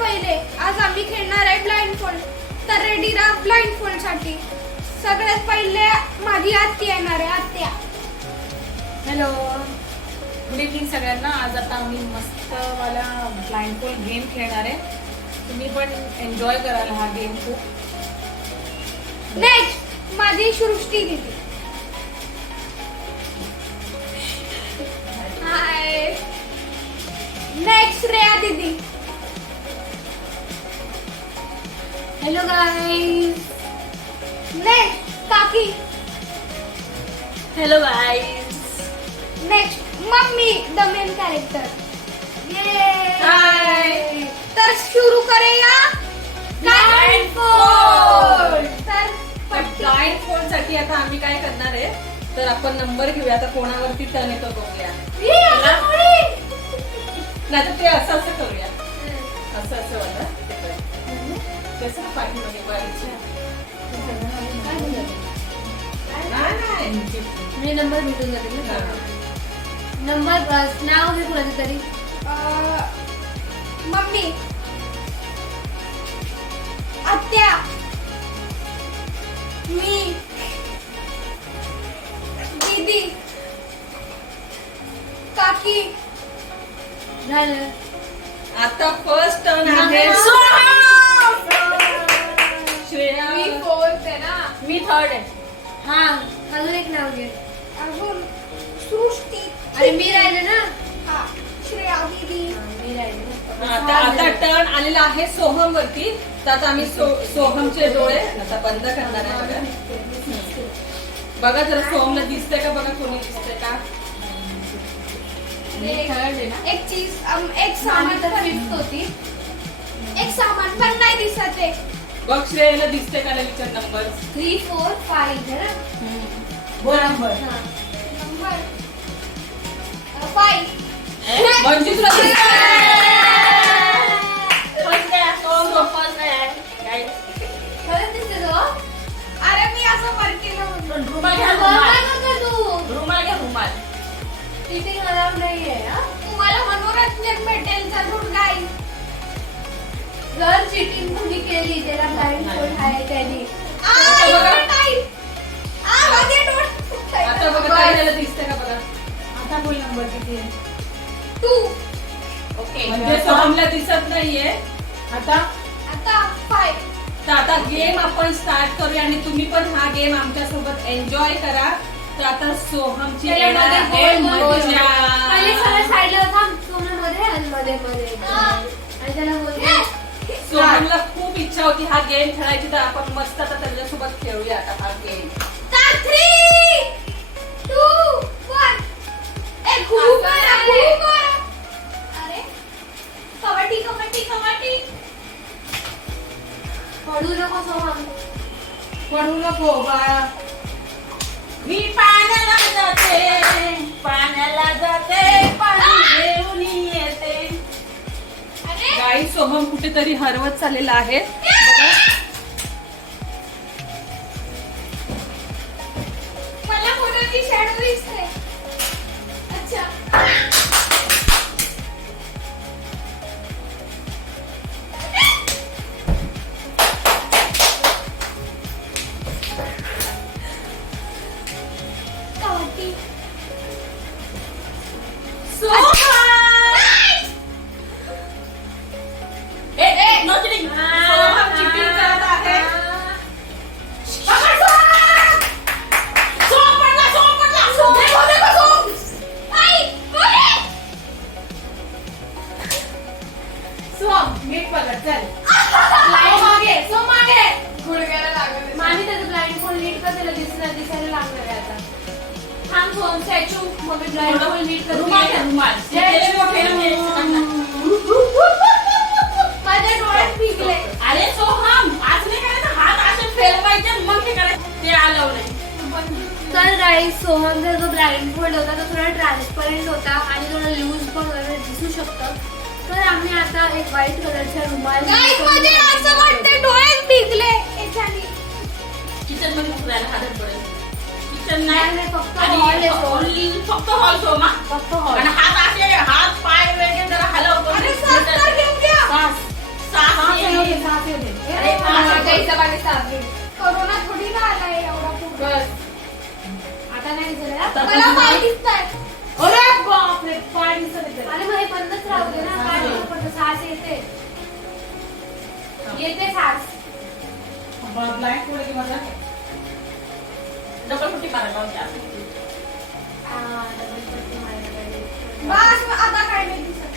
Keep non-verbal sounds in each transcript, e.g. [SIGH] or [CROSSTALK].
पहिले. आज आम्ही खेळणार आहे ब्लाइंड फोल्ड तर रेडी राहा ब्लाइंड फोल्डसाठी. सगळ्यात पहिले माझी आत्या येणार आहे आत्या. हॅलो गुड इव्हनिंग सगळ्यांना. आज आता आम्ही मस्त वाला ब्लाइंड पोल गेम खेळणार आहे. तुम्ही पण एन्जॉय कराल हा गेम खूप. नेक्स्ट माझी सृष्टी दिदी. हाय नेक्स्ट श्रेया दिदी. हॅलो गाईज नेक्स्ट काकी hello guys next mummy the main character Hi. तर सुरू करूया. Blindfold. तर ब्लाइंड फोनसाठी आता आम्ही काय करणार आहे? तर आपण नंबर घेऊया. आता कोणावरती टर्न येतो बघूया. ही असं थोडी. नाही तर ते असं असं करूया. असं असं वाला. ते करूया. कसं नंबर भेटून ना. हा. नंबर नाव घे कुणाचं तरी. अं, मम्मी. आत्या. मी. दीदी. काकी. झालं. आता फर्स्ट टर्न आहे. थर्ड आहे. हा अजून एक नाव घे. अजून सृष्टी. अरे मी राहिले ना. हा श्रेया दीदी. हा, मी राहिले ना. आता आता टर्न आलेला आहे सोहम वरती तर आता आम्ही सो- सोहमचे डोळे आता बंद करणार आहे बघा. बघा जरा सोहमला दिसतंय का? बघा कोणी दिसतंय का? मी एक- थर्ड आहे ना? एक चीज अम, एक सामान तर होती. एक सामान पण नाही दिसत आहे. बघ श्रेयाला दिसतंय का ललितचा नंबर? थ्री फोर फाईव्ह ना बरोबर हा. नंबर. फाईव्ह. म्हणजे तुला [LAUGHS] आता गेम आपण स्टार्ट करूया आणि तुम्ही पण हा गेम आमच्यासोबत एन्जॉय करा. तर आता सोहमची येणार आहे मजा. सोहमला खूप इच्छा होती हा गेम खेळायची तर आपण मस्त आता त्याच्यासोबत खेळूया आता हा गेम खूप खूप कबड्डी कबड्डी कबड्डी. पडू नको सोहम पडू नको बाळा मी पाण्याला जाते पाण्याला जाते पाणी घेऊन येते गाई सोहम कुठेतरी हरवत चाललेला आहे. प्राईस सोहनचा जो ब्राईंड फोल्ड होता तो थोडा ट्रान्सपरंट होता आणि थोडा लूज पण वगैरे दिसू शकतं. तर आम्ही आता एक व्हाईट कलरच्या रुमाल असं वाटतं डोळ्यात भिगले किचनमध्ये किचन नाही. फक्त हॉल ओनली फक्त हॉल तो फक्त हॉल हात असे हात पाय वगैरे जरा हलव पण सास सास आता? मला पाय दिसताय. अरे बापरे पाय दिसत अरे मग हे बंदच राहू दे ना काय फरक पडतो सास येते. येते सास. ब्लॅक पुढे किंवा डबल कुठे मारायला होती हा, पाहिजे. बस आता काय नाही दिसत.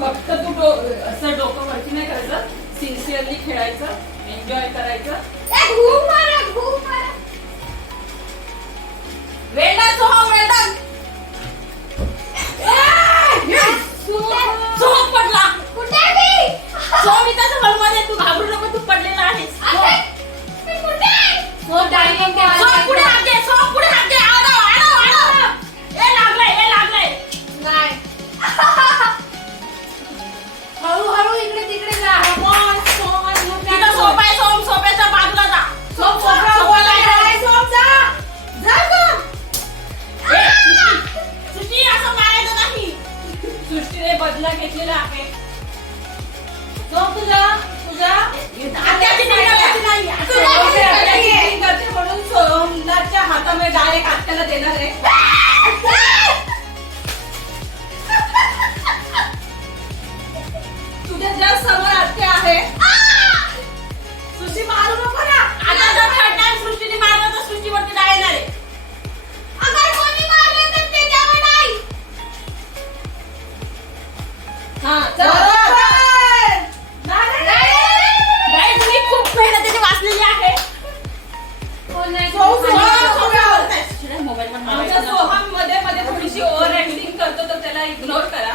फक्त तू असं डोकं वरती नाही करायचं. सिन्सिअरली खेळायचं एन्जॉय करायचं. सोहमच्या हातामध्ये डायरेक्ट आत्याला देणार आहे. तुझ्या जस्ट समोर आत्या आहे सृष्टी मारू नको ना. आता जर टाइम सृष्टीने मारलं तर सृष्टीवरती डाळ येणार आहे. अगर कोणी मारलं तर त्याच्यावर नाही हा चल इग्नोर करा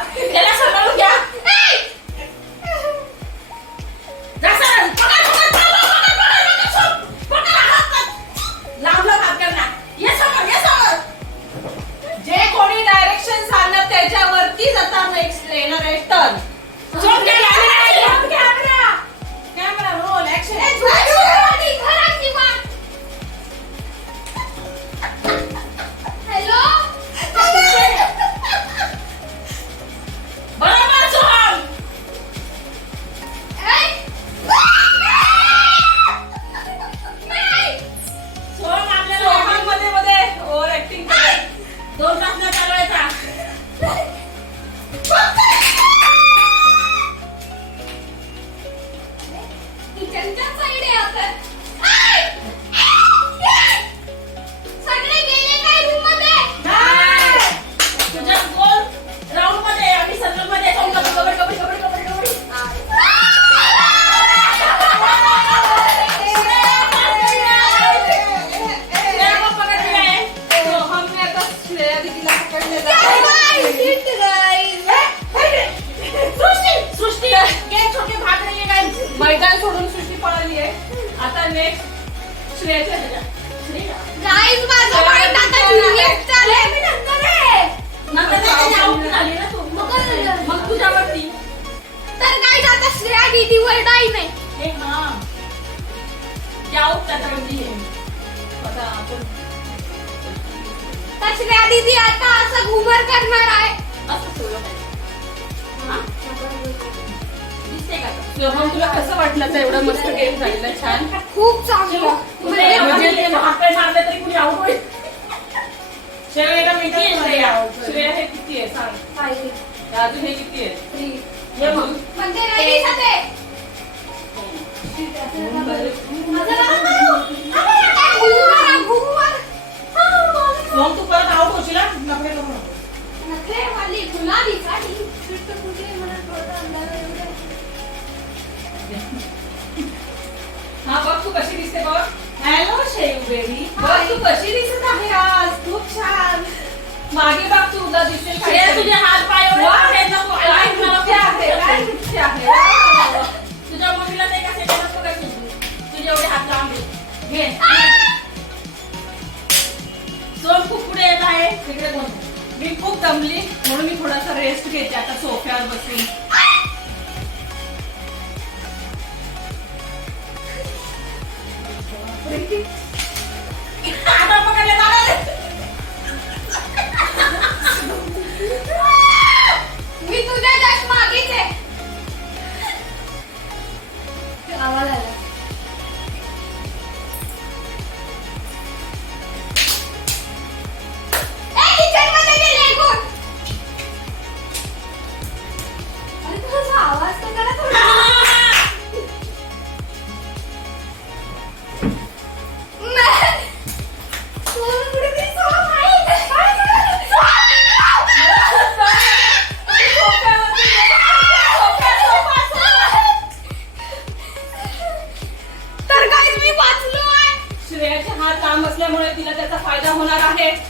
अजून हे किती आहे? ये मग? ते परत होशील? नखरे करू नको. हा बघ तू कशी दिसते बघ. हॅलो शेव बेबी बघ तू कशी दिसत आहे आज. खूप छान. मागे बघ तू उद्या दिसेल तुझे हात पाय एवढे मोठे आहेत ना, तू काय नृत्य आहे काय नृत्य आहे वा. तुझ्या मम्मीला ते कसे करत तू. तुझे एवढे हात लांब आहेत. घे सोन खूप पुढे येत आहे तिकडे कोण मी खूप दमली म्हणून मी थोडासा रेस्ट घेते आता सोफ्यावर बसून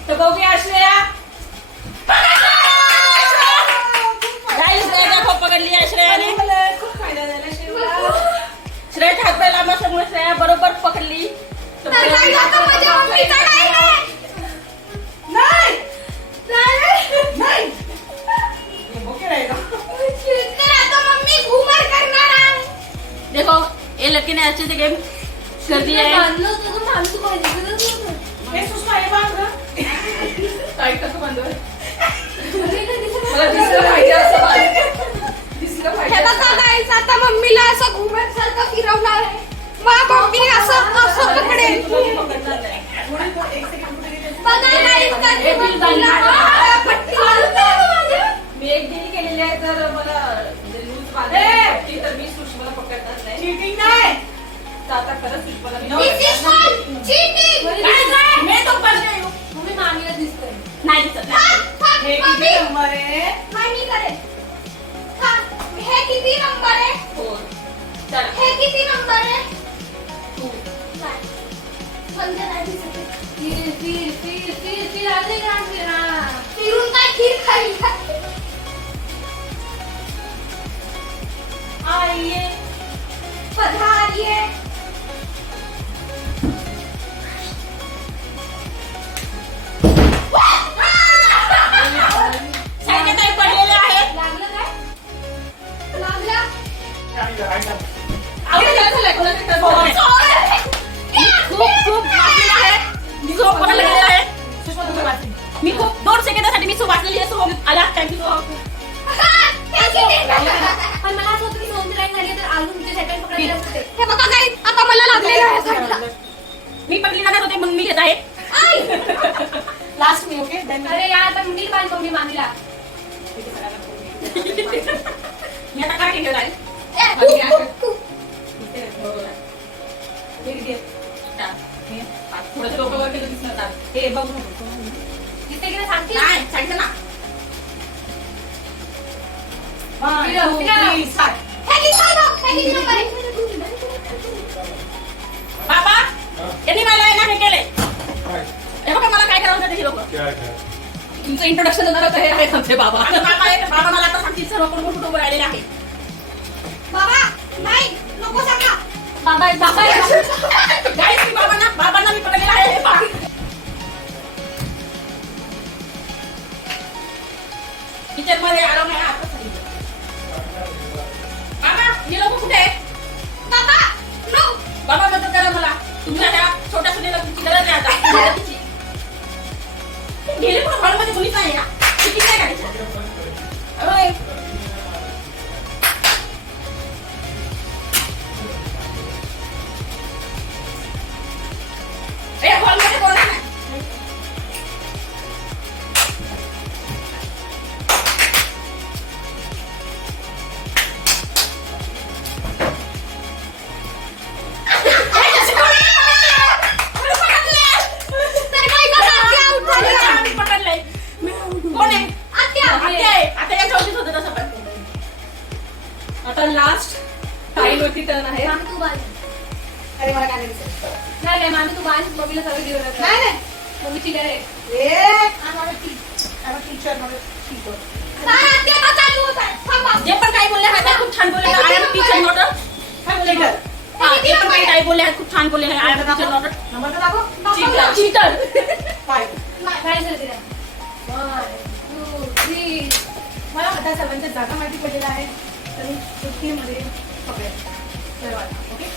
तर बघूया आश्रया काहीच पकडली आश्रयाने खूप फायदा झाला श्रेया हात श्रेया बरोबर पकडली. देखो ये लड़के ने अच्छे से गेम कर दिया है. मला दिसलं पाहिजे असं. दिसलं हे पाहिजे गाईस आता मम्मीला असं घुमट सारखं फिरवलं आहे मग मम्मी असं असं पकडेल बघा मम्मीला बांधलं. पट्टी. मी एक डील केलेली आहे तर मला म्हणजे लूज बांधायची तर मी सुषमाला पकडणार नाही तर आता खरंच सुषमाला मी This is called cheating. काय काय? मी तो येऊ. मम्मी मामीला दिसतंय नाही दिसत हे किती नंबर आहे नाही, मी हे किती नंबर आहे फोर। चला। हे किती नंबर आहे टू। म्हणजे नाही दिसत फिर फिर फिर फिर फिर आले का फिर फिरून काय खीर खाईल आइए। पधारिये मी खूप मी खूप दोन सेकंदासाठी मी खूप वाचलेली आहे सो आला थँक्यू पण मला असं होतं की दोन लाईन झाली तर अजून सेकंड हे बघा काही आता मला लागलेलं आहे मी पकडली जाणार होते मग मी घेत आहे लास्ट मी ओके अरे यार पण मी बांध मी मामीला मी आता काय केलं? आहे बाबा यांनी मला आहे ना हे केले हे बघा मला काय करावं ते लोक तुमचं इंट्रोडक्शन देणार होतं हे आहे आमचे बाबा आणि बाबा आहे बाबा मला आता सांगतील सर्व कोण कोण कुटुंब आलेले आहे बाबा नाही नको सांगा. बाबा Guys, मी बाबांना बाबांना मी पकडलेलं आहे. Kitchen मध्ये आलो नाही आता सांगितलं. बाबा हे लोक कुठे आहे बाबा नो. बाबा मदत करा मला. तुमच्या त्या छोट्या सुनेला तुमची गरज आहे आता. गेले पण हॉलमध्ये कोणीच नाही ना किती काय करायचं? अरे टू थ्री. मला आता सर्वांच्या जागा माहिती आहे तरी सुट्टीमध्ये पकडेल सर्वांना ओके?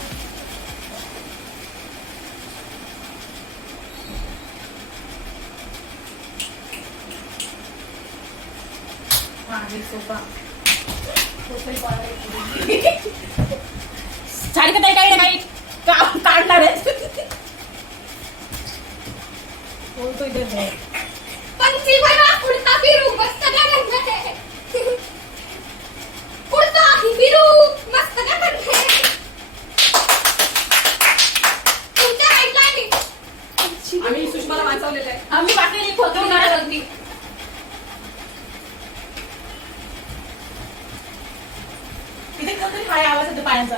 सोपा सारखं तरी काही नाही का- काढणार आहे बोलतो इथे पंची भरा उडता फिरू मस्त काय म्हणते उडता ही फिरू मस्त काय म्हणते तुमच्या राईटला आहे. आम्ही. सुषमाला वाचवलेलं आहे. आम्ही बाकी खोदवणार होती तिथे कोणतरी पाय आवाज येतो पायांचा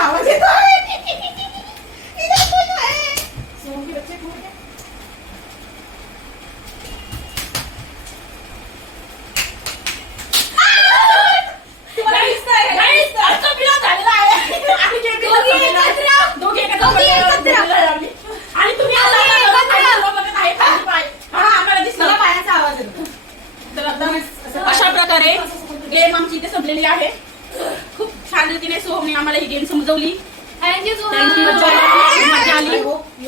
आवाज येतोय इथे कोण आहे? सोहम के बच्चे कौन है Guys, guys, आजचा विरोध झालेला आहे. आम्ही जे विरोध दोघी केलेला आहे, एकत्र. दोघी एकत्र दोघी बसलेलो एकत्र. बसलेलो आहे आम्ही. आणि तुम्ही आता दोघी आता एकत्र. सर्व बघत आहे खाली पाय. हा, आम्हाला दिसलं. तर आता मी असं बुजवली thank you so thank you much मजा आली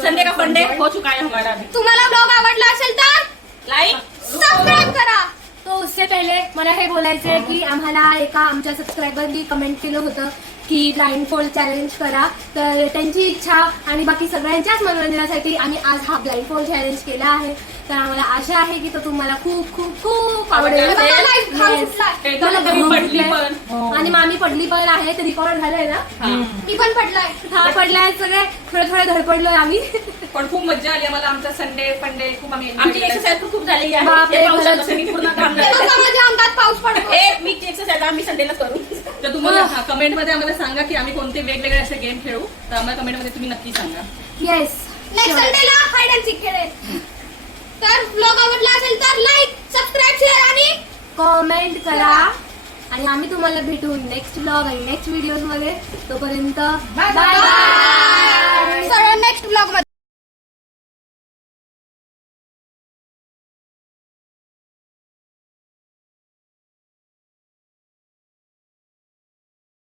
संडे का फंडे हो चुका है हमारा भी तुम्हाला ब्लॉग आवडला असेल तर लाईक सबस्क्राईब करा तो उससे पहिले मला हे बोलायचं आहे की आम्हाला एका आमच्या सबस्क्रायबरनी कमेंट केलं होतं की ब्लाइंड फोल्ड चॅलेंज करा. तर त्यांची इच्छा आणि बाकी सगळ्यांच्याच मनोरंजनासाठी आम्ही आज हा ब्लाइंड फोल्ड चॅलेंज केला आहे. तर आम्हाला आशा आहे की तो तुम्हाला खूप खूप खूप आवडेल. पण. आणि मामी पडली पण आहे. ते रिकॉर्ड झालंय ना? हा. मी पण पडलाय. हा पडलाय सगळे. थोडे थोडे धडपडलोय आम्ही. पण खूप मजा आली आम्हाला. आमचा संडे फंडे खूप आम्ही enjoy आमची केला. एक्सरसाइज खूप झालेली आहे हे खरंच. पूर्ण काम हे झालं. बघा माझ्या अंगात पाऊस पडतो. एक वीकची एक्सरसाइज आम्ही संडेला करू. तर तुम्हाला कमेंटमध्ये आम्हाला सांगा की आम्ही कोणते वेगवेगळे असे गेम खेळू. तर आम्हाला कमेंटमध्ये तुम्ही नक्की सांगा. येस नेक्स्ट संडेला हाईड अँड सीक खेळेल तर ब्लॉग आवडला असेल तर लाईक सबस्क्राईब शेअर आणि कमेंट करा. आणि आम्ही तुम्हाला भेटू नेक्स्ट ब्लॉग आणि नेक्स्ट व्हिडिओमध्ये. तोपर्यंत बाय बाय नेक्स्ट ब्लॉगमध्ये